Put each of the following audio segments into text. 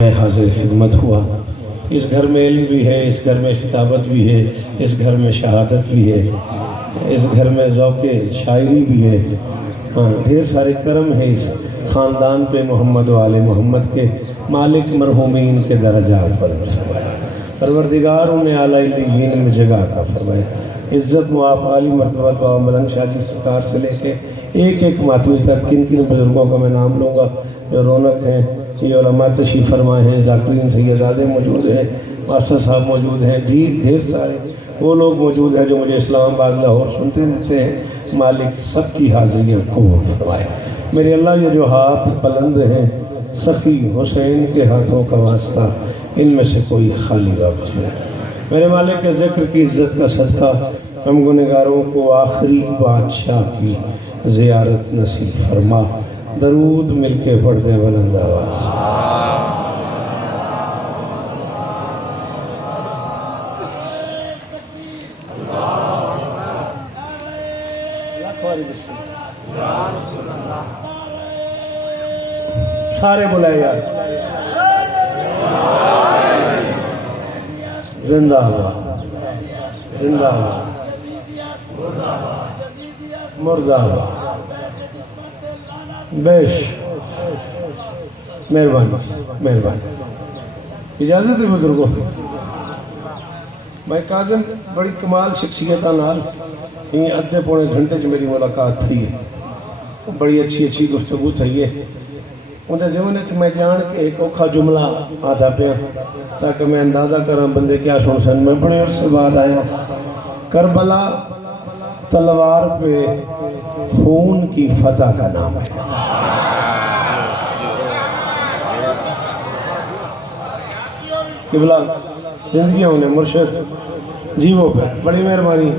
मैं हाजिर खिदमत हुआ। इस घर में इल्म भी है, इस घर में खिताबत भी है, इस घर में शहादत भी है, इस घर में ज़ौक़े शायरी भी है। हाँ, ढेर सारे करम है इस ख़ानदान पे मोहम्मद वाले मोहम्मद के। मालिक मरहूमीन के दरजात बुलंद फरमाए, परवरदिगार उन्हें आला इल्लीयीन में जगह अता फरमाए। इज़्ज़त मुआफ़ आली मर्तबा बाबा मलंग शाह जी सरकार से लेके एक एक मातमी तक किन किन बुज़ुर्गों का मैं नाम लूँगा जो रौनक हैं। ये उलमा तशरीफ़ फरमा हैं, ज़ाकिरीन सैयदादे मौजूद हैं, मास्टर साहब मौजूद हैं, ढेर सारे वो लोग मौजूद हैं जो मुझे इस्लामाबाद लाहौर सुनते रहते हैं। मालिक सबकी हाज़िरियाँ कबूल फरमाए। मेरे अल्लाह ये जो हाथ बुलंद हैं सखी हुसैन के हाथों का वास्ता, इनमें से कोई खाली वापस नहीं। मेरे मालिक के ज़िक्र की इज़्ज़त का सदका हम गुनहगारों को आखिरी बादशाह की ज़ियारत नसीब फरमा। दरूद मिलके पढ़ते बुलंद आवाज़। सारे बुलाए यार, जिंदाबाद जिंदाबाद मुर्दाबाद। बेश मेहरबानी मेहरबानी। इजाज़त है बुजुर्गों। मैं काज़म बड़ी कमाल शख्सियत नाल ये अद्धे पौने घंटे च मेरी मुलाकात थी। बड़ी अच्छी गुफ्तगू थी है। उनके ज़िमन च मैं जान के एक औखा जुमला आता पाया ताकि मैं अंदाज़ा करा बंदे क्या सुन सन। मैं बड़े अरसे बाद आया। करबला तलवार पे खून की फतह का नाम है। किबला जिंदगी होने मुर्शिद जी वो पे बड़ी मेहरबानी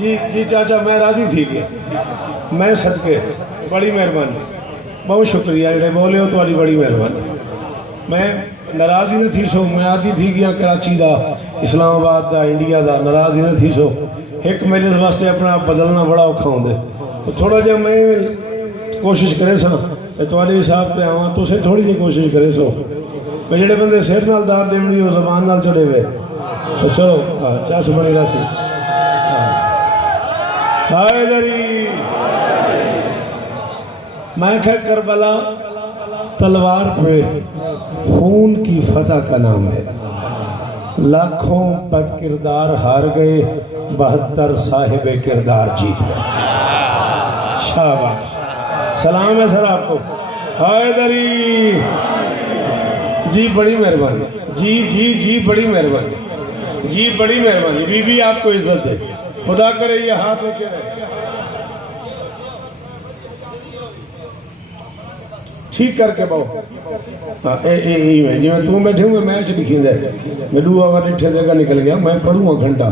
जी चाचा मैं राजी थी कि मैं सदके बड़ी मेहरबानी बहुत शुक्रिया जे बोले हो तुम्हारी बड़ी मेहरबानी। मैं नाराज़ ही न थी सो मैं आदि थी गया कराची का इस्लामाबाद का इंडिया का नाराज़ ही न थी सो। एक मेरे वास्ते अपना आप बदलना बड़ा औखा होंगे तो थोड़ा जहा मैं कोशिश करे सा तुम्हारे हिसाब से आवा तुसे थोड़ी जी कोशिश करे सो मैं जेडे बंदे सिर नाल दाद देनी वो जबान नाल चढ़े हुए तो चलो चस बनी राशि हायदरी। मैं क्या करबला तलवार पे खून की फतह का नाम है। लाखों बद किरदार हार गए, 72 साहिब किरदार जीत गए। शाबाश सलाम है सर आपको। हैदरी जी बड़ी मेहरबानी जी बड़ी मेहरबानी जी बड़ी मेहरबानी। बीबी आपको इज्जत दे, खुदा करे ये हाथ ऊंचे रहे। ठीक करके पाओ जिम्मे तू बैठे हुए मैच लिखी दे मैं दूआ बार इठे जगह निकल गया मैं पढ़ूंगा घंटा।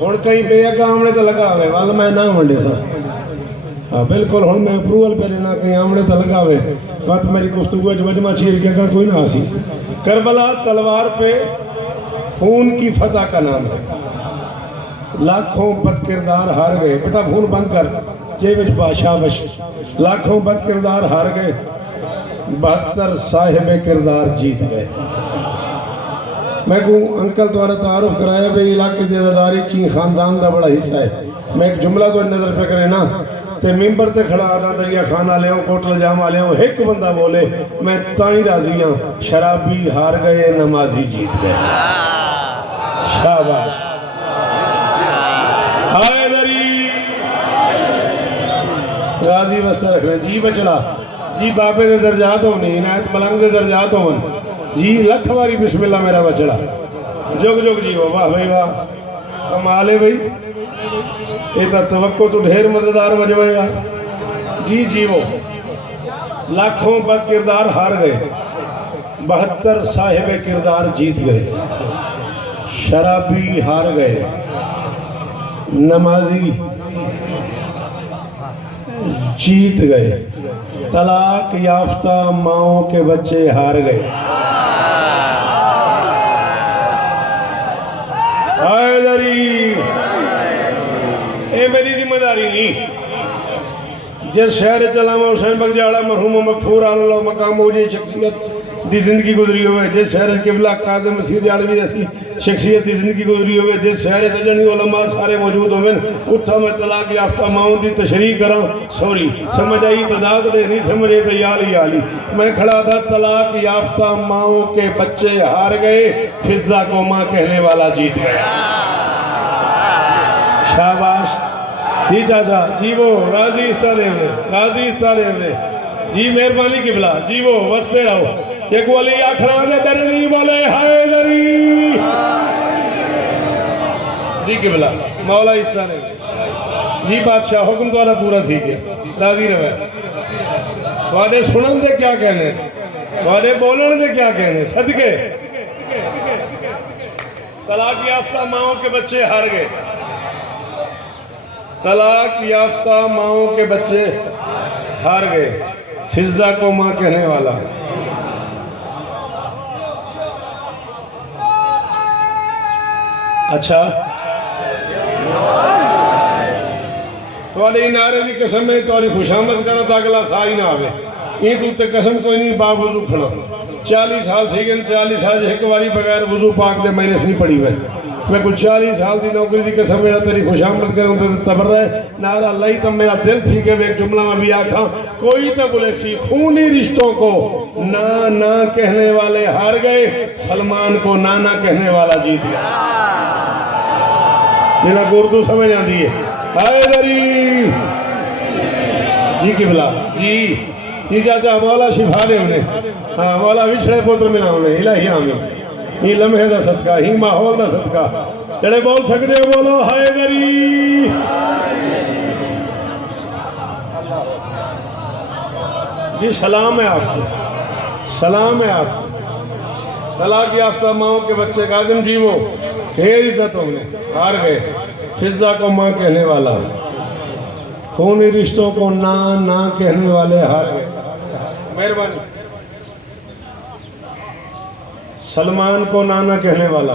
हूँ कहीं पे आमने तो लगा हुए वाल मैं ना मंडे सा। हाँ बिल्कुल हूँ मैं अप्रूवल पे लेना कहीं आमने तो लगा हुए बात मेरी गुफ्तगू वजमा छीर के अगर कोई ना हसी। करबला तलवार पे खून की फतह का नाम है। लाखों बद किरदार हार गए। बेटा फोन बंद कर जेब बादशाह बश। लाखों बद किरदार हार गए, 72 साहिब किरदार जीत गए। मैं को अंकल तुम्हारा तारुफ कराया भाई इलाके की अदादारी चीन खानदान का बड़ा हिस्सा है। मैं एक जुमला तो नजर पे करे ना तो मिंबर ते खड़ा आदा दरिया खाना ले कोटल जामा ले एक बंदा बोले मैं ताई राजी हाँ। शराबी हार गए, नमाजी जीत गए। शाबाश राजी वस्ता रखना जी बचड़ा जी बाबे के दर्जात होने इनायत मलंग के दर्जात हो जी लख बारी बिस्मिल्लाह मेरा बचड़ा जुग जुग जी हो। वाह भाई वाह कमाल है भाई ये तो तवक्को तो ढेर मजेदार वजह यार जी वो। लाखों बद किरदार हार गए, 72 साहिब किरदार जीत गए। शराबी हार गए, नमाजी जीत गए। तलाक याफ्ता माओ के बच्चे हार गए। हैदरी ये मेरी जिम्मेदारी नहीं। जिस शहर चलावा हुसैन बगजाड़ा मरहूम मगफूर आला मकाम हो जी शख्सियत दी जिंदगी गुजरी हुए, जिस शहर किबला काज़िम मसीह जाड़वी ऐसी शख्सियत की जिंदगी गुजरी हुए, जिस शहर सजनी उलमा सारे मौजूद होवे, उठा मैं तलाक याफ्ता माओं की तशरीह करा। सॉरी समझ आई तदाद दे नहीं समझे तो याली याली। मैं खड़ा था तलाक याफ्ता माओं के बच्चे हार गए, फिजा को माँ कहने वाला जीत गया। शाबाश जी चाचा जी वो राजी इस्तादेव जी मेहरबानी किबला जी वो वसते रहो। एक बोली आखड़ा दे डरे नहीं बोले हाय दरी जी किबला मौला इस्तादेव जी बादशाह हुक्म द्वारा पूरा थी गया राजी रहे। वादे सुनन दे क्या कहने, वादे बोलन दे क्या कहने। सदके तलाक याफ्ता माओं के बच्चे हार गए, तलाक याफ्ता माओं के बच्चे हार गए, फिजा को माँ कहने वाला। अच्छा थोड़े नारे की कसम है थोड़ी खुशामद करो तो अगला सा ही ना आवे। ये तू ते कसम कोई नहीं बा वजू खड़ा 40 साल थी गए, 40 साल एक बारी बगैर वजू पाक दे मैंने नहीं पड़ी हुई। मैं कुछ 40 साल की नौकरी की कसम मेरा तेरी खुशामद करूँ तो तबर है नारा लाई तो मेरा दिल थी कि एक जुमला में भी आखा कोई तो बोले सी खूनी रिश्तों को ना ना कहने वाले हार गए, सलमान को नाना कहने वाला जीत गया। मेरा उर्दू समझ आती है हैदरी जी किबला जी चाचा मौला शिफा दे उन्हें। हाँ मौला विछड़े पुत्र मिला उन्हें इलाही आमीन। ही लम्हे का सदका ही माहौल का सदका जड़े बोल सकते हो बोलो हैदरी। जी सलाम है आपको, सलाम है आपको। तलाक याफ्ता माओं के बच्चे काजिम जी वो ढेर इज्जतों में हार गए, फिजा को माँ कहने वाला, खूनी रिश्तों को ना ना कहने वाले हार गए। मेहरबानी सलमान को नाना कहने वाला,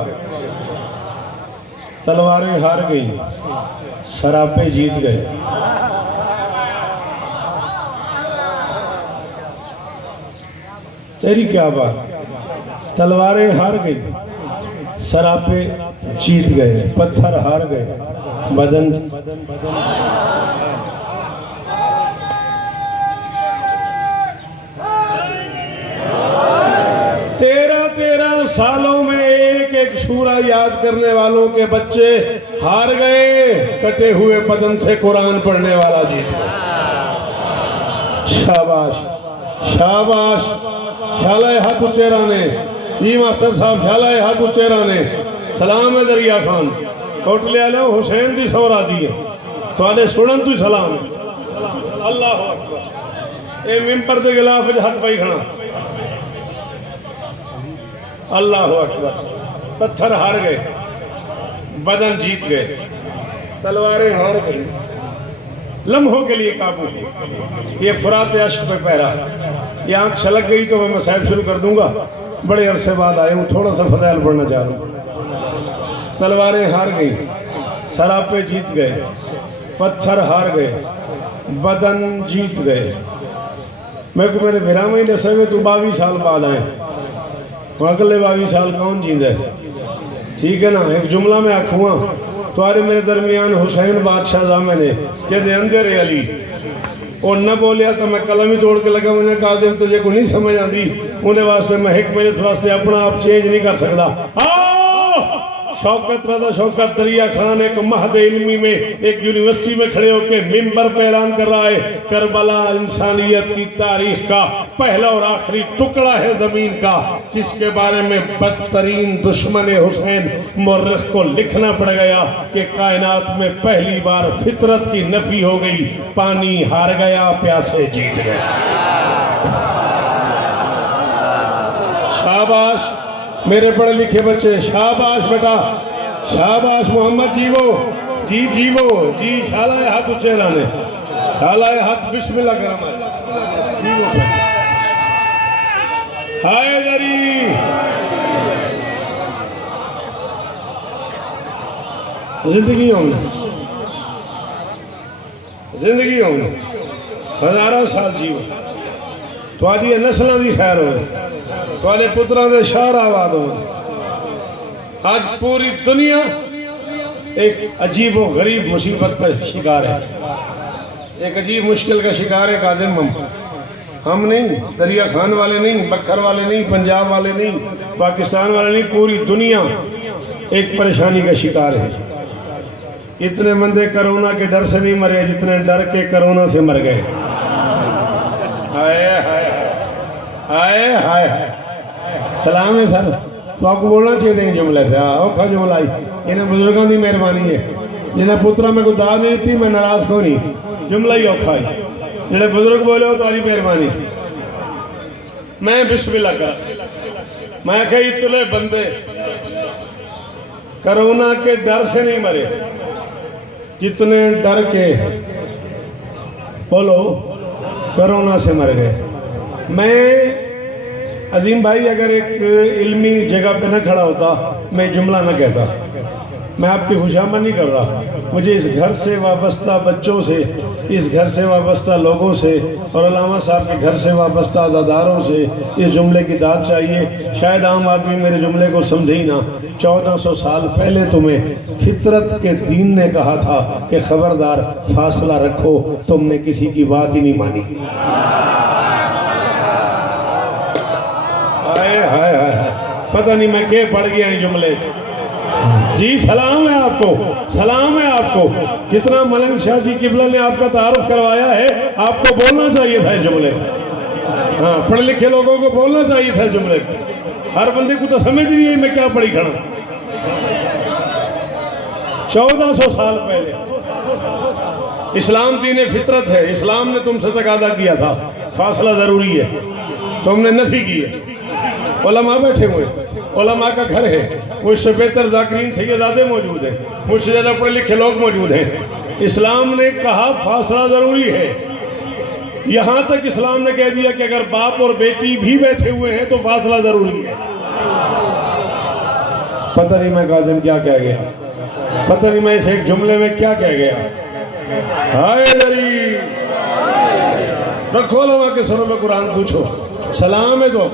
तलवारें हार गई, शराबे जीत गए। तेरी क्या बात, तलवारें हार गई, शराबे जीत गए, पत्थर हार गए, बदन तेरह सालों में एक एक सूरा याद करने वालों के बच्चे हार गए, कटे हुए बदन से कुरान पढ़ने वाला जीत। शाबाश शाबाश, शालाए हाथ उचेरा ने जी मास्टर साहब, शालाए हाथ उचेरा ने। सलाम है दरिया खान कोटले आलो हुसैन दी सौ राजी है थोड़े सुनन तू सलाम है। अल्लाह अकबर। ए मिंबर के गिलाफ हाथ पाई खड़ा। अल्लाह अकबर। पत्थर हार गए, बदन जीत गए, तलवारें हार गई, लम्हों के लिए काबू। ये फुरात अश्क पे पहरा, ये आंख छलक गई तो मैं मसाइब शुरू कर दूंगा। बड़े अरसे बाद आए हूँ, थोड़ा सा फजाइल पढ़ना चाह रहा हूँ। तलवारें हार गई, शराबे जीत गए, पत्थर हार गए, बदन जीत गए। मेरे को मेरे विरा में ही दसे हुए तू 22 साल बाद आए, अगले 22 साल कौन जींदा है? ठीक है ना। एक जुमला में आखूँगा तुम्हारे मेरे दरमियान हुसैन बादशाह जामे ने कहते अंदर अली और न बोलिया तो मैं कलम ही तोड़ के लगा। मैंने काजिम तुझे को नहीं समझ आती, उन्हें वास्ते मैं एक मिनट वास्ते अपना आप चेंज नहीं कर सकता। शौकत रजा शौकत दरिया खान एक महद इल्मी में एक यूनिवर्सिटी में खड़े होकर मिंबर पे ऐलान कर रहा है करबला इंसानियत की तारीख का पहला और आखिरी टुकड़ा है जमीन का, जिसके बारे में बदतरीन दुश्मन हुसैन मुर्रिख को लिखना पड़ गया कि कायनात में पहली बार फितरत की नफी हो गई, पानी हार गया, प्यासे जीत गए। शाबाश मेरे पढ़े लिखे बच्चे, शाबाश बेटा, शाबाश। मोहम्मद जीवो जी जीवो जी, शालाए हाथ ऊंचे लाने, शालाए हाथ बिस्मिल्लाह करम जीवो। हैदरी जिंदगी होने जिंदगी हो हज़ारों साल जीव थोड़ी नस्लों की खैर हो थोड़े पुत्रों के शहर आबाद हो। आज पूरी दुनिया एक अजीब व गरीब मुसीबत का शिकार है, एक अजीब मुश्किल का शिकार है। कादिम हम नहीं, दरिया खान वाले नहीं, बखर वाले नहीं, पंजाब वाले नहीं, पाकिस्तान वाले नहीं, पूरी दुनिया एक परेशानी का शिकार है। इतने बंदे कोरोना के डर से नहीं मरे जितने डर के कोरोना से मर गए। हाय हाय हाय हाय हाय। सलाम है सर, तो आपको बोलना चाहिए जुमले से। औखा जुमला इन्हें बुजुर्गों की मेहरबानी है, जिन्हें पुत्रा में कोई दाद नहीं थी, मैं नाराज को नहीं, जुमला ही औखा है। जेडे बुजुर्ग बोले हो तुम्हारी मेहरबानी। मैं बिस्मिल्लाह कर, मैं कही इतने बंदे कोरोना के डर से नहीं मरे जितने डर के बोलो कोरोना से मर गए। मैं अजीम भाई अगर एक इल्मी जगह पे न खड़ा होता मैं जुमला न कहता। मैं आपकी खुशामद नहीं कर रहा, मुझे इस घर से वाबस्ता बच्चों से, इस घर से वाबस्ता लोगों से और अल्लामा साहब के घर से वाबस्ता अज़ादारों से इस जुमले की दाद चाहिए। शायद आम आदमी मेरे जुमले को समझे ही ना। 1400 साल पहले तुम्हें फितरत के दीन ने कहा था कि खबरदार फासला रखो, तुमने किसी की बात ही नहीं मानी। हाय हाय हाय, पता नहीं मैं क्या पढ़ गया इन जुमले जी। सलाम है आपको, सलाम है आपको। जितना मलंग शाह जी किबला ने आपका तारुफ करवाया है, आपको बोलना चाहिए था जुमले। हाँ, पढ़े लिखे लोगों को बोलना चाहिए था जुमले। हर बंदे को तो समझ नहीं है मैं क्या पढ़ी खड़ा। 1400 साल पहले इस्लाम दीन फितरत है। इस्लाम ने तुमसे तकादा किया था फासला जरूरी है, तुमने नफी की है। उलमा बैठे हुए, उलमा का घर है, मुझसे बेहतर जाकिरीन सैयदादे मौजूद हैं, मुझसे ज़्यादा पढ़े लिखे लोग मौजूद हैं। इस्लाम ने कहा फासला ज़रूरी है। यहाँ तक इस्लाम ने कह दिया कि अगर बाप और बेटी भी बैठे हुए हैं तो फासला ज़रूरी है। पता नहीं मैं काज़िम क्या कह गया, पता नहीं मैं इस एक जुमले में क्या कह गया। हाय दरी रखो उलमा के सरों में कुरान पूछो, सलाम है। तो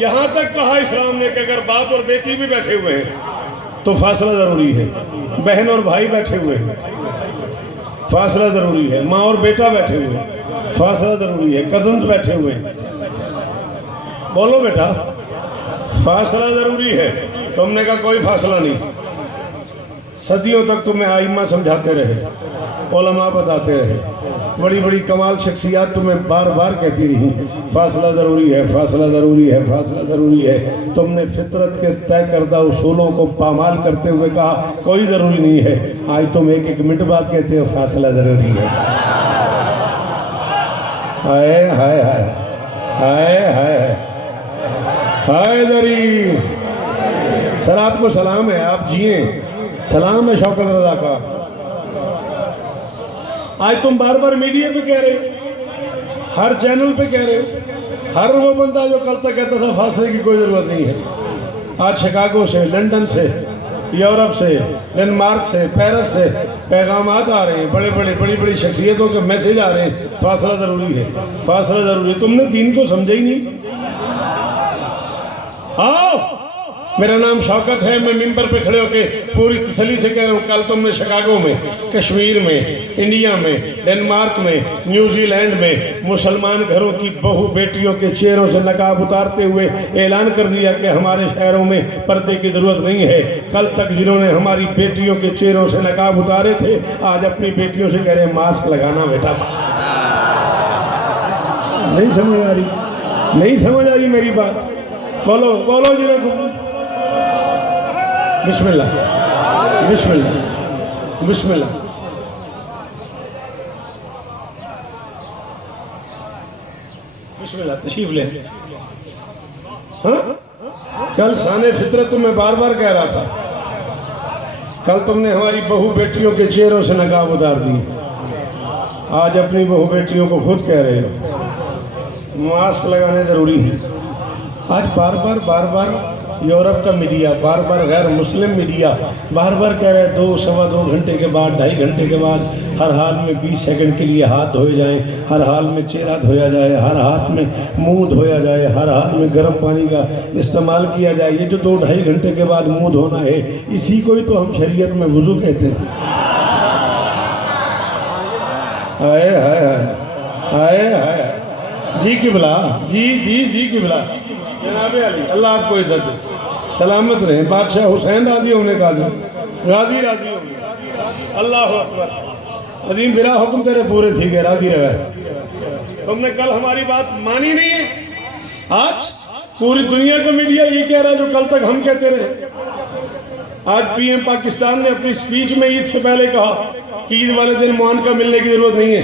यहाँ तक कहा इस्लाम ने कि अगर बाप और बेटी भी बैठे हुए हैं तो फासला ज़रूरी है। बहन और भाई बैठे हुए हैं, फासला ज़रूरी है। माँ और बेटा बैठे हुए हैं, फासला ज़रूरी है। कज़न्स बैठे हुए हैं, बोलो बेटा फासला ज़रूरी है। तुमने कहा कोई फासला नहीं। सदियों तक तुम्हें आइम्मा समझाते रहे, उलमा बताते रहे, बड़ी बड़ी कमाल शख्सियात तुम्हें बार बार कहती रही फासला ज़रूरी है, फासला ज़रूरी है, फासला ज़रूरी है। तुमने फितरत के तय करदा उसूलों को पामाल करते हुए कहा कोई ज़रूरी नहीं है। आज तुम एक एक मिनट बाद कहते हो फासला ज़रूरी है। हाय हाय हाय हाय हाय हाय दरी। सर आपको सलाम है, आप जिए। सलाम है शौकत रज़ा का। आज तुम बार बार मीडिया पे कह रहे हो, हर चैनल पे कह रहे हो। हर वो बंदा जो कल तक कहता था फासले की कोई ज़रूरत नहीं है, आज शिकागो से, लंदन से, यूरोप से, डेनमार्क से, पेरिस से पैगामात आ रहे हैं। बड़ी बड़ी शख्सियतों के मैसेज आ रहे हैं फासला ज़रूरी है, फासला ज़रूरी है। तुमने दीन को समझा ही नहीं। आओ, मेरा नाम शौकत है, मैं मिंबर पे खड़े होके पूरी तसल्ली से कह रहा हूँ। कल तुमने शिकागो में, कश्मीर में, इंडिया में, डेनमार्क में, न्यूजीलैंड में मुसलमान घरों की बहू बेटियों के चेहरों से नकाब उतारते हुए ऐलान कर दिया कि हमारे शहरों में पर्दे की ज़रूरत नहीं है। कल तक जिन्होंने हमारी बेटियों के चेहरों से नकाब उतारे थे, आज अपनी बेटियों से कह रहे हैं मास्क लगाना बेटा। नहीं समझ आ रही, नहीं समझ आ रही मेरी बात। बोलो बोलो जी को बिस्मिल्लाह बिस्मिल्लाह बिस्मिल्लाह। बिस्मिल्लाह तशरीफ ले। हाँ, कल शान फितरत तुम्हें बार बार कह रहा था। कल तुमने हमारी बहू बेटियों के चेहरों से नकाब उतार दी, आज अपनी बहू बेटियों को खुद कह रहे हो मास्क लगाने ज़रूरी है। आज बार बार यूरोप का मीडिया, बार बार गैर मुस्लिम मीडिया बार बार कह रहे हैं 2 सवा 2 घंटे के बाद, 2.5 घंटे के बाद हर हाल में 20 सेकंड के लिए हाथ धोए जाएं, हर हाल में चेहरा धोया जाए, हर हाथ में मुंह धोया जाए, हर हाल में गर्म पानी का इस्तेमाल किया जाए। ये जो 2-2.5 घंटे के बाद मुंह धोना है, इसी को ही तो हम शरीयत में वुजू कहते हैं। हाय हाय हाय हाय जी किबला, जी किबला, जनाब अली, अल्लाह आपको इज्जत दे, सलामत रहे। बादशाह हुसैन राजी होने का गाजी राजी होने, अल्लाह अकबर। अजीम बिला हुक्म तेरे पूरे थी गए, राजी रहे। तुमने कल हमारी बात मानी नहीं है, आज पूरी दुनिया का मीडिया ये कह रहा है जो कल तक हम कहते रहे। आज पीएम पाकिस्तान ने अपनी स्पीच में ईद से पहले कहा कि ईद वाले दिन मुआनका मिलने की जरूरत नहीं है,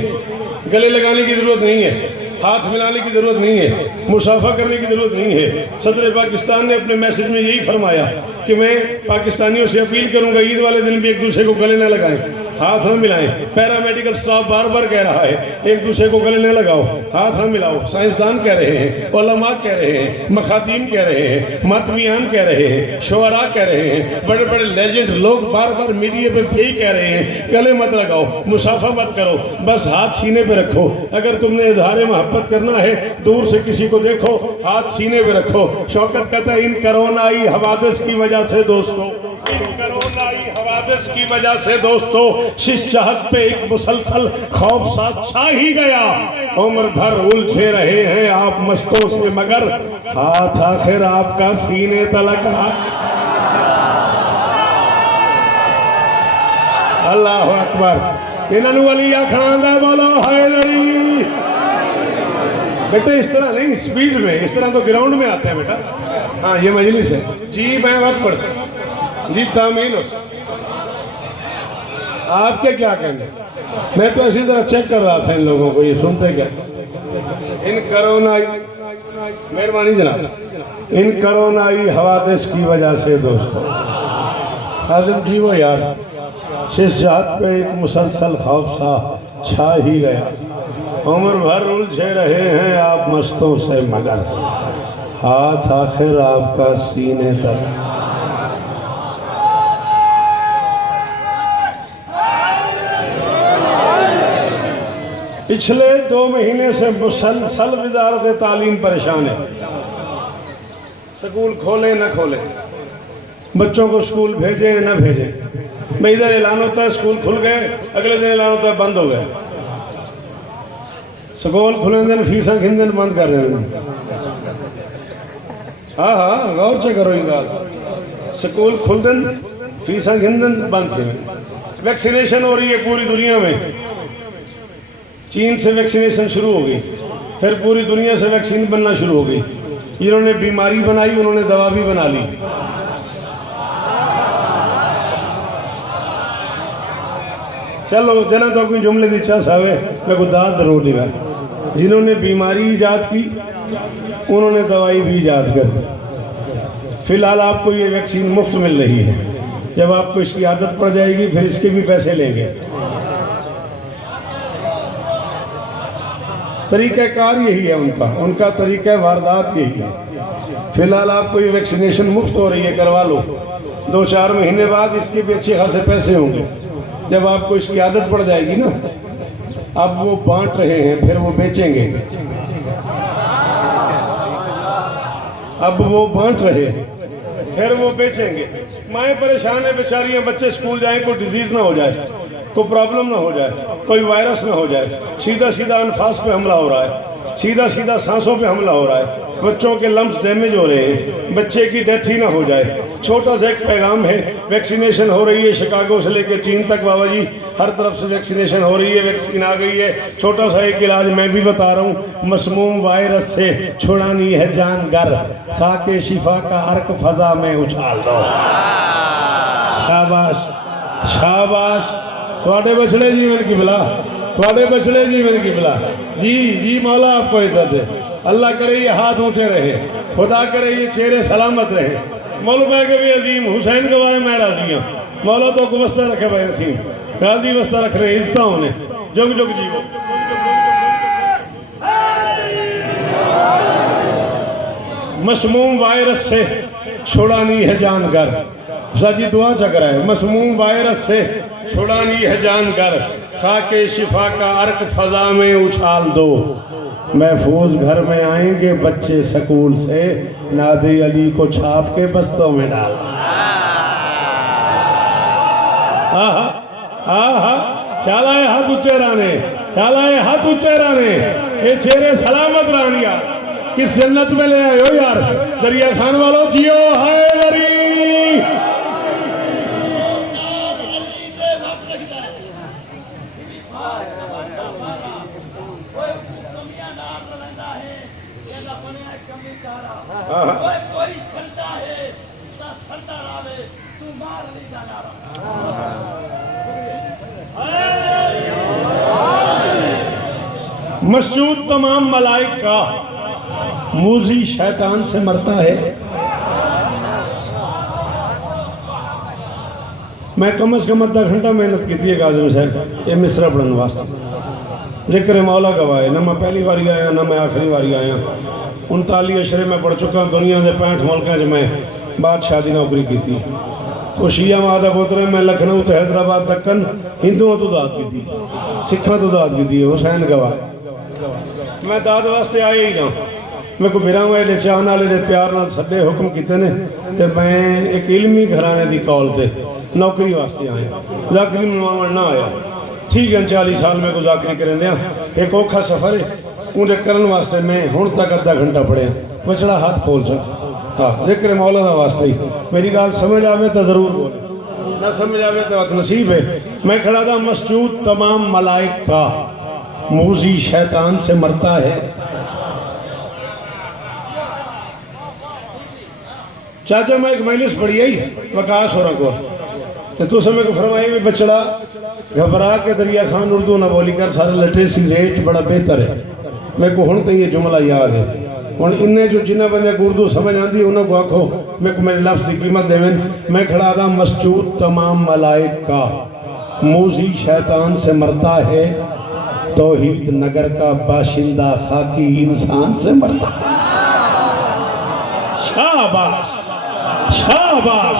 गले लगाने की जरूरत नहीं है, हाथ मिलाने की जरूरत नहीं है, मुसाफा करने की जरूरत नहीं है। सदर पाकिस्तान ने अपने मैसेज में यही फरमाया कि मैं पाकिस्तानियों से अपील करूंगा ईद वाले दिन भी एक दूसरे को गले न लगाएं, हाथ न मिलाएं। पैरामेडिकल स्टाफ बार बार कह रहा है एक दूसरे को गले न लगाओ, हाथ न मिलाओ। साइंसदान कह रहे हैं, उलमा कह रहे हैं, मखातीम कह रहे हैं, मतवियान कह रहे हैं, शुअरा कह रहे हैं, बड़े बड़े लेजेंड लोग बार बार मीडिया पे यही कह रहे हैं गले मत लगाओ, मुसाफा मत करो, बस हाथ सीने पे रखो। अगर तुमने इजहार मोहब्बत करना है, दूर से किसी को देखो, हाथ सीने पे रखो। शौकत कहता है इन कोरोनाई हवादिस की वजह से दोस्तों, इन कोरोनाई हवादिस की वजह से दोस्तों, शिश चाहत पे एक मुसलसल खौफ साथ छा ही गया। उम्र भर उलझे रहे हैं आप मस्तों से, मगर हाथ आखिर आपका सीने तलक। अल्लाह अकबर। इन्होंने वली आखना बोलो हैदरी। बेटा इस तरह नहीं, स्पीड में, इस तरह तो ग्राउंड में आते हैं बेटा। हाँ ये मजलिस है जी, मैं वक्त पढ़ जी, तामील हो। आपके क्या कहने, मैं तो इसी तरह चेक कर रहा था इन लोगों को, ये सुनते क्या। इन कोरोनाई, मेहरबानी जनाब, इन कोरोनाई हवादिस की वजह से दोस्तों, हाजिम जी वो यार, शिश जात पे एक मुसलसल खौफ सा छा ही गया। उम्र भर उलझे रहे हैं आप मस्तों से, मगर हाथ आखिर आपका सीने तक। पिछले 2 महीने से मुसलसल वजारत तालीम परेशान है। स्कूल खोले न खोले, बच्चों को स्कूल भेजे न भेजे। भाई इधर ऐलान होता है स्कूल खुल गए, अगले दिन ऐलान होता है बंद हो गए। स्कूल खुले दिन फीसा खिंदन बंद कर रहे हैं। हाँ गौर से करो गाल, स्कूल खुल दिन फीसा खिंदन बंद थे। वैक्सीनेशन हो रही है पूरी दुनिया में, चीन से वैक्सीनेशन शुरू हो गई, फिर पूरी दुनिया से वैक्सीन बनना शुरू हो गई। इन्होंने बीमारी बनाई, उन्होंने दवा भी बना ली। चलो जना तो कोई जुमले की इच्छा सावे मैं को दाद जरूर लिया। जिन्होंने बीमारी ईजाद की उन्होंने दवाई भी ईजाद कर दी। फिलहाल आपको ये वैक्सीन मुफ्त मिल रही है, जब आपको इसकी आदत पड़ जाएगी फिर इसके भी पैसे लेंगे। तरीक़ाकार यही है उनका तरीक़ा वारदात यही है। फिलहाल आपको ये वैक्सीनेशन मुफ्त हो रही है, करवा लो। 2-4 महीने बाद इसके भी अच्छे खासे पैसे होंगे। जब आपको इसकी आदत पड़ जाएगी ना, अब वो बांट रहे हैं, फिर वो बेचेंगे। अब वो बांट रहे हैं, फिर वो बेचेंगे। माएँ परेशान है बेचारियाँ, बच्चे स्कूल जाएं, कोई डिजीज़ ना हो जाए, कोई प्रॉब्लम ना हो जाए, कोई वायरस ना हो जाए। सीधा सीधा अनफास पे हमला हो रहा है, सीधा सीधा सांसों पे हमला हो रहा है, बच्चों के लम्स डैमेज हो रहे हैं, बच्चे की डेथ ही ना हो जाए। छोटा सा एक पैगाम है, वैक्सीनेशन हो रही है शिकागो से लेकर चीन तक। बाबा जी हर तरफ से वैक्सीनेशन हो रही है, वैक्सीन आ गई है। छोटा सा एक इलाज मैं भी बता रहा हूँ, मसमूम वायरस से छुड़ानी है जान घर, खाके शिफा का अर्क फजा में उछाल दो। शाबाश शाबाश, थोड़े बछड़े जीवन की बिला, थोड़े बछड़े जीवन की बिला। जी मौला आपको इज्जत दे, अल्लाह करे ये हाथ ऊंचे रहे, खुदा करे ये चेहरे सलामत रहे। मौलवा के भी अजीम हुसैन गवाए मैं राजी हूँ। मौला तो को वस्ता रखे भाई नसीम, राजी वस्ता रख रहे, इज्जत होने जुग जुग जीवो। मसमूम वायरस से छुड़ानी है जान घर। साजी दुआ चकरा है, मसमूम वायरस से छुड़ानी है जान घर, खाके शिफा का अर्क फजा में उछाल दो। महफूज घर में आएंगे बच्चे स्कूल से, नादे अली को छाप के बस्तों में डाल। ख्याल आए हाथ ऊंचे राने, ख्याल आए हाथ ऊंचे राने, ये चेहरे सलामत रानिया किस जन्नत में ले आए हो यार। दरिया खान वालों जियो हाय दरी। मशहूद तमाम मलाइक का मूजी शैतान से मरता है। मैं कम से कम आधा घंटा मेहनत की थी काजम साहब ये मिसरा पढ़ने वास्ते। जिक्र मौला गवाए ना मैं पहली बारी आया ना मैं आखिरी बारी आया। 39 अशरे में पढ़ चुका दुनिया के 65 मुल्कों च मैं बादशाह की नौकरी की थी। तो शिया मादा पुत्र मैं लखनऊ तो हैदराबाद दक्कन हिंदुओं तो दाद की थी, सिखा तो दाद की थी। हुसैन गवाए मैं दाद वास्ते आया ही ना। मेरे को बिरा वाले चाहने वाले प्यार नाल सदे हुक्म किए ने तो मैं एक इलमी घराने की कॉल से नौकरी वास्ते आया। जाकरी मनवावन ना आया। ठीक है 40 साल मेरे को जाकरी करें दिया। एक औखा सफ़र है उन्हें करने वास्ते मैं हूँ तक अद्धा घंटा पढ़िया बचड़ा हाथ खोल सक। हाँ जिक्र मौला का वास्ते ही मेरी गाल समझ आवे तो ज़रूर बोले, ना समझ आवे तो नसीब है। मैं खड़ा था मशहूद तमाम मलाइक का मूजी शैतान से मरता है। चाचा मैं एक मजलिस पढ़ी आई वकास हो रहा को तो समय को फरमाई भी बचड़ा घबरा के दरिया खान उर्दू ना बोली कर सारे लिटरेसी रेट बड़ा बेहतर है। मेरे को हूँ तो ये जुमला याद है। हूँ इन्हें जो जिन्हें बंदे को उर्दू समझ आती उन्होंने को आखो मेरे को मेरे लफ्ज़ की कीमत देवें। मैं खड़ा था मशहूद तमाम मलाइक का मूजी शैतान से मरता है, तौहीद नगर का बाशिंदा खाकी इंसान से मरता है। शाबाश शाबाश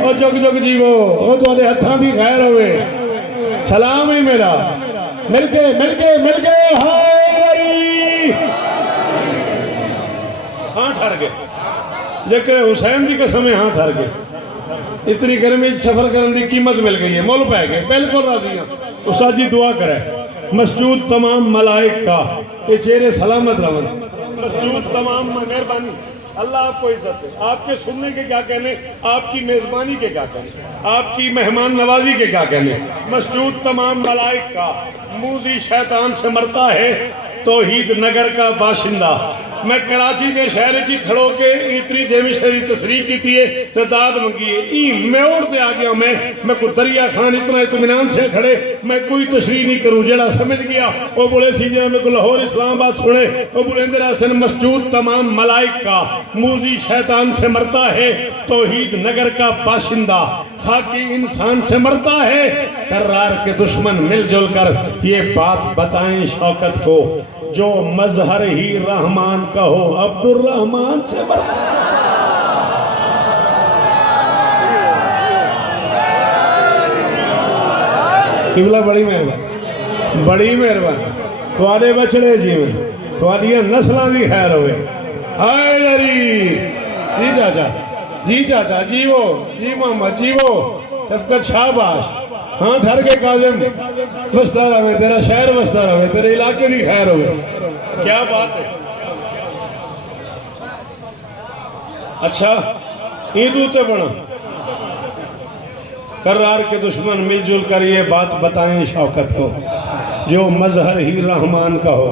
ओ जुग जुग जीवो ओ तुम्हारे हथा भी खैर होवे। सलाम है मेरा मिलके मिलके मिलके हाय। हाँ ठहर गए जिक्र हुसैन की कसम है। हाँ ठहर गए। इतनी गर्मी सफर करने की कीमत मिल गई है, मोल पै गए। बिल्कुल राजी हाँ। उस्ताद जी दुआ करे मशहूद तमाम मलाइक का ये चेहरे सलामत रवन। मशहूद तमाम मेहरबानी अल्लाह आपको इज्जत है। आपके सुनने के क्या कहने, आपकी मेजबानी के क्या कहने, आपकी मेहमान नवाजी के क्या कहने। मशहूद तमाम मलाइक का मूजी शैतान से मरता है, तौहीद नगर का बाशिंदा। मैं कराची के शहर की खड़ो के इतनी जेमी शरी तस्रीह की थी तो दाद मंगी है ई म्योड़ से आ गया। मैं को दरिया खान इतना इत्मीनान से खड़े मैं कोई तस्रीह नहीं करूँ। जरा समझ गया वो बोले सी जरा मेरे को लाहौर इस्लामाबाद सुने वो बुलेंदर हसन मशहूद तमाम मलाइक का मूजी शैतान से मरता है, तौहीद नगर का बाशिंदा खाकी इंसान से मरता है। कर्रार के दुश्मन मिलजुल कर ये बात बताएं शौकत को, जो मजहर ही रहमान कहो अब्दुल रहमान से मरता है। किबला बड़ी मेहरबानी बड़ी मेहरबानी थोड़े बछड़े जीवन थोड़िया नस्लों की खैर होवे। हाय नरी जी चाचा जी चाचा जीवो जी मोहम्मद जीवो सबका शाबाश। हाँ ठहर के काजिम बसता रहे तेरा शहर बसता रहे तेरे इलाके की खैर होवे। क्या बात है। अच्छा ईद उते बना कर्रार के दुश्मन मिलजुल कर ये बात बताएं शौकत को, जो मजहर ही रहमान का हो।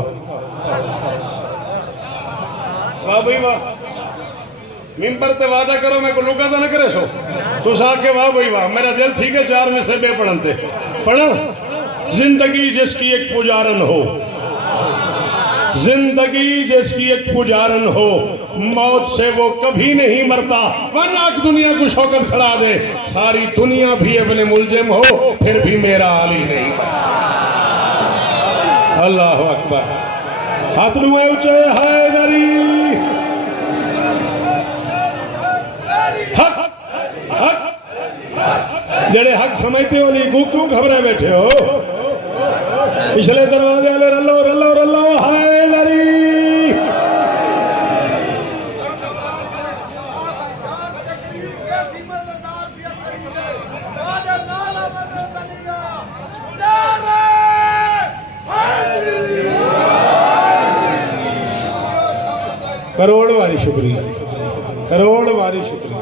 वाह भाई वाह। मिंबर ते वादा करो मैं को लुका तो न करे सो तो के वाह भाई वाह। मेरा दिल ठीक है चार में से बे पढ़नते पढ़। जिंदगी जिसकी एक पुजारन हो, जिंदगी जिसकी एक पुजारन हो, मौत से वो कभी नहीं मरता। वरना दुनिया को शौकत खड़ा दे सारी दुनिया भी अपने मुलजिम हो फिर भी मेरा अली नहीं। अल्लाह अकबर। हाथ ऊंचे हाय नरी जेड़े हक समझते हो नहीं क्यों घबरा बैठे हो? पिछले दरवाजे वाले रल्लो रल्लो रल्लो हाय लरी। करोड़ बारी शुक्रिया, करोड़ बारी शुक्रिया।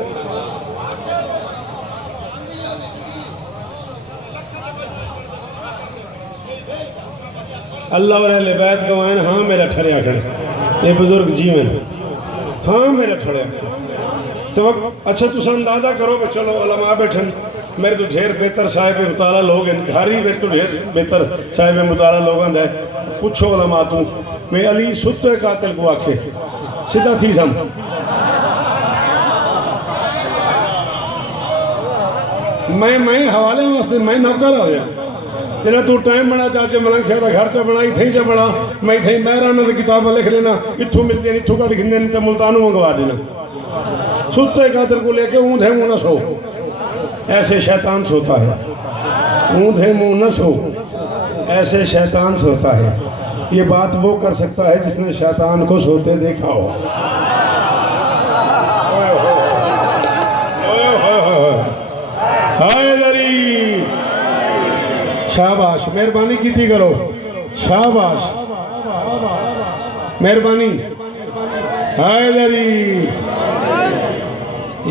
अल्लाह और अहले बैत गवान हाँ मेरा ठरिया खड़े ये बुजुर्ग जीवन हाँ मेरा ठरिया तो अच्छा तुम अंदाजा करो कि चलो उलमा बैठन मेरे तो ढेर बेहतर साहिब मुताला लोग हैं घर ही मेरे तो ढेर बेहतर साहिब मुताला लोग हैं पूछो उलमा तू मैं अली सुते कातिल को आखे सीधा थी सम मैं हवाले वास्ते मैं नौकर हो गया तेरा तू टाइम बना चाचे मलंग शाह घर च बना इथे च बना मैं इथे महराना की किताबा लिख लेना इतों मिलते हैं इतों का लिखते नहीं तो मुल्तानों मंगवा देना सुते कादर को लेके ऊँधे मुँह न सो ऐसे शैतान सोता है ऊँधे मुँह न सो ऐसे शैतान सोता है। ये बात वो कर सकता है जिसने शैतान को सोते देखा हो। हाय लरी शाबाश मेहरबानी की थी करो शाबाश मेहरबानी हाय लरी।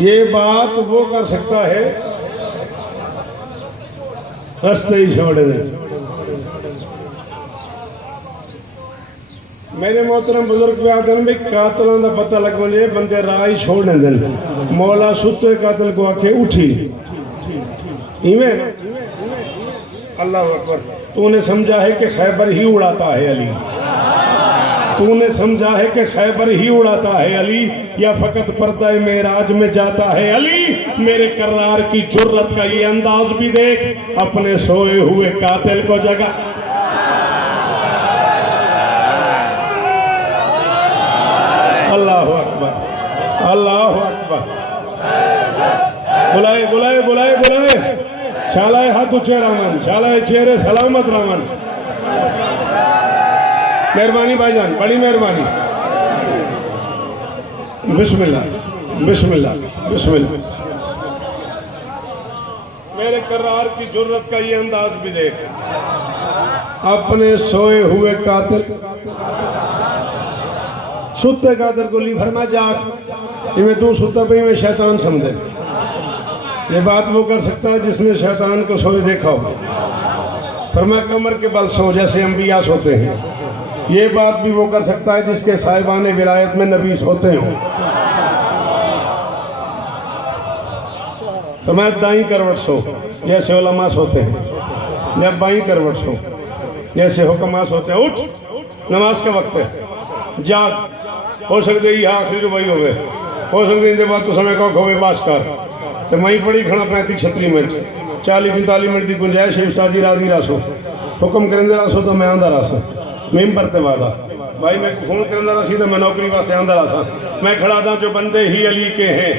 ये बात वो कर सकता है रास्ते ही छोड़ दे। मेरे मोहतरम बुजुर्ग पे आते हैं कातलों का पता लग बने बंदे राह ही छोड़ने दें मौला सुते कातिल को आखे उठी इवें अल्लाह अकबर। तूने समझा है कि खैबर ही उड़ाता है अली तूने समझा है कि खैबर ही उड़ाता है अली या फकत पर्दा मेराज में जाता है अली। मेरे करार की जुर्रत का ये अंदाज भी देख अपने सोए हुए कातिल को जगा। अल्लाह अकबर अल्लाह अकबर। बुलाए बुलाए बुलाए बुलाए शालाए हाथ ऊंचे रामन शालाए चेहरे सलामत रामन। मेहरबानी भाईजान बड़ी मेहरबानी। बिस्मिल्लाह बिस्मिल्लाह बिस्मिल्लाह। मेरे करार की जुर्रत का ये अंदाज भी देख अपने सोए हुए कातिल सुते कातिल को ली फरमा जाग इवें तू सुता पे में शैतान समझे। ये बात वो कर सकता है जिसने शैतान को सोए देखा हो। फरमा कमर के बल सो जैसे अंबिया सोते हैं। ये बात भी वो कर सकता है जिसके साहिबान विलायत में नबी सोते हों। तो मैं दाई करवट सो जैसे उलमा सोते हैं या बाई करवट सो जैसे हुक्मा सोते हैं। उठ नमाज का वक्त है जाग। हो सकते ही आखिरी रुपये हो सकते इनके बाद तो समय का होवे बास कर तो मैं पढ़ी खड़ा 35-36 मिनट 40-45 मिनट की गुंजाइश है। उस्ताद जी राजी रासो हुक्म करेंगे रासो तो मैं आंदा रासा मेम्बर ते वादा भाई मैं फोन करेंदा रासी तो मैं नौकरी वास्ते आंदा रासा। मैं खड़ा था जो बंदे ही अली के हैं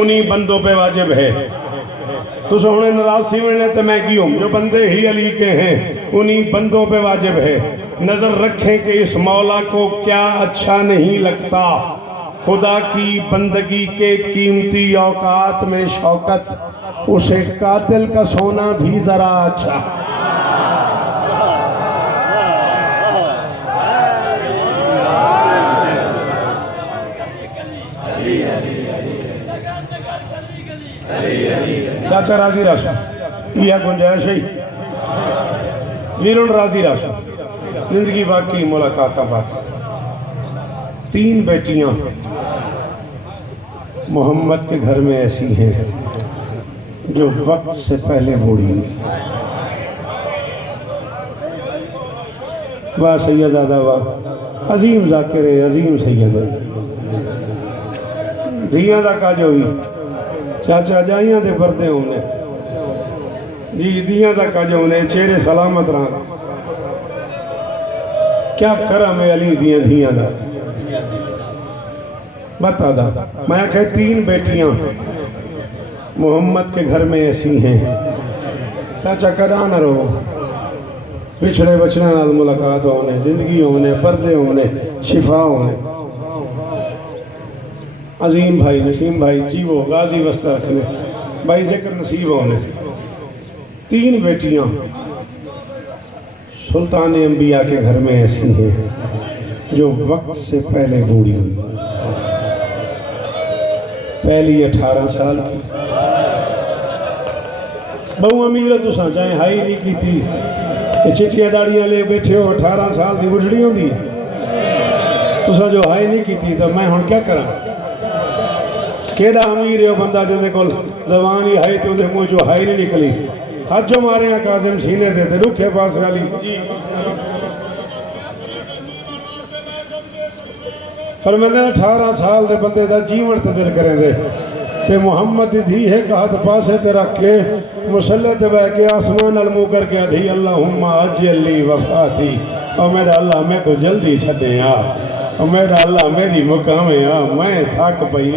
उन्हीं बंदों पे वाजिब है। तुस हुणे नाराज थी मिलने तो मैं की हूँ जो बंदे ही अली के हैं उन्हीं बंदों पे वाजिब है। नजर रखें कि इस मौला को क्या अच्छा नहीं लगता। खुदा की बंदगी के कीमती औकात में शौकत उसे कातिल का सोना भी जरा अच्छा। चाचा राजी राशा यह गुंजाइश है वीरुण राजी राशा जिंदगी बाकी मुलाकात बाकी। 3 बेटियां मोहम्मद के घर में ऐसी हैं जो वक्त से पहले बूढ़ी। वाह सैयदादा वाह अजीम जाकिर अजीम सैयद धियां का काज हुई चाचा जाइया दे परदे होने जी दियां का काज होने चेहरे सलामत रहा। क्या करा मैं अली दियां धियां का बता दा। मैं आखे 3 बेटियां मोहम्मद के घर में ऐसी हैं चाचा कदा न रो, पिछड़े बचने नाल मुलाकात होने, जिंदगी होने, पर्दे होने, शिफा होने। अजीम भाई नसीम भाई जीवो गाजी वस्ता रखने भाई जेकर नसीब होने। 3 बेटियां सुल्तान अंबिया के घर में ऐसी हैं जो वक्त से पहले बूढ़ी हुई। पहली 18 साल की बहु अमीर तुसा चाहे हाई नहीं की थी, चिट्टियां दाड़ियां ले बैठे हो, 18 साल की बुढ़ड़ी होंगी तुसा जो हाई नहीं की थी। तो मैं हुण क्या करा? केड़ा अमीर है बंदा जिंदे कोल जबान ही हाई तो उहदे मुंह चो हाई नहीं निकली। हाथ जो मारे काजिम सीने दे ते रुखे पास वाली जी पर मैंने 18 साल के बंदे का जीवन तो दिल करें दे ते मुहम्मद दी धी है हाथ पासे ते रख के मुसल्ले ते बह के आसमान अल मुंह करके अधी अल्लाहुम्मा अज्जली वफाती, और मेरा अल्लाह मैं को जल्दी छदे आ, और मेरा अल्लाह मेरी मुकामे आ, मैं थक पई।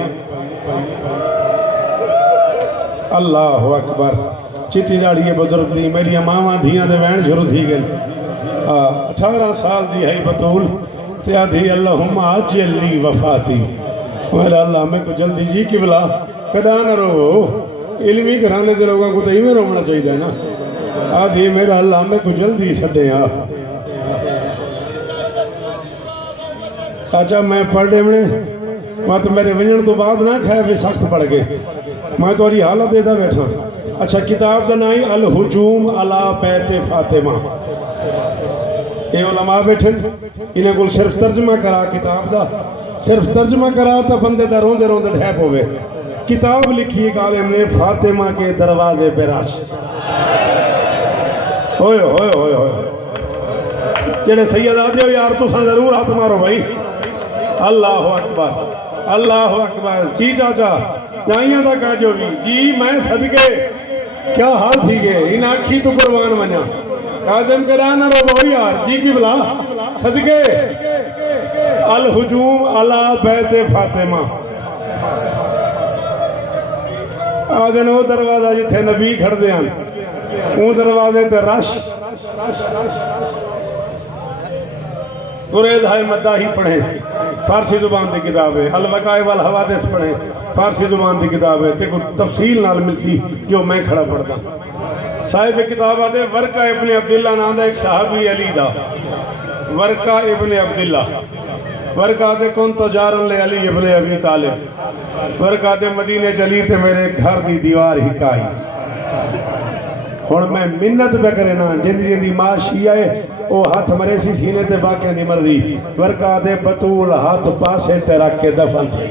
अल्लाह अकबर। चिट्टी दाड़ी बुजुर्ग दी मेरिया मावा धियां दे वहन शुरू थी गई। 18 साल दी है बतूल ते आधी अल्लाहुम्मा अज्जली वफाती, मेरा अल्लाह मैं को जल्दी जी की बुला कदा न रो। इल्मी घराने के लोगों को तो इवें रोना चाहिए ना। आधी मेरा अल्लाह मैं को जल्दी सदे आ। चाचा मैं पढ़ डेवने मत मेरे वजन तो बाद ना खाए भी सख्त पड़ गए, मैं थोड़ी हालत देता बैठा। अच्छा किताब का नाम ही अल हुजूम अला बैत फातिमा। ये उलमा बैठे इन्हें को सिर्फ तर्जमा करा किताब का, सिर्फ तर्जमा करा तो बंदे का रोंदे रोंदे ढैप होवे। किताब लिखी एक आलिम ने फातिमा के दरवाजे पे राश। होए होए होए होए जेड़े सैयद आते हो यार तुसा जरूर हाथ मारो भाई। अल्लाह अकबर अल्लाह अकबर। जी चाचा जाइया था कह जो भी जी मैं सदके क्या हाल थी गए इन आखी तो कुर्बान बना काजम करा ना रो यार जी की बुला सदके अल हुजूम अला बैत फातिमा। आदन वो दरवाजा जिथे नबी खड़ते हैं वो दरवाजे ते रश। गुरेज है मदाही पढ़े फारसी जुबान की किताब है। अल वकाए वल हवादिस पढ़े फारसी जुबान की किताब है। देखो तफसील नाल मिलती जो मैं खड़ा पढ़दा। साहिब किताब आदे वर्का इब्ने अब्दुल्ला नाम दा एक सहाबी अली दा। वर्का इब्ने अब्दुल्ला वर्का दे कौन तो जारन ले अली इब्ने अबी तालिब। वर्का दे मदीने चली ते मेरे घर की दीवार हिकाई। हुण मैं मिन्नत पे करे ना जिंदी जिंदी मां शिया है वो हाथ मरे सी सीने ते बाकियां दी मर्जी। वर्का दे बतूल हाथ पासे ते रख के दफन थी।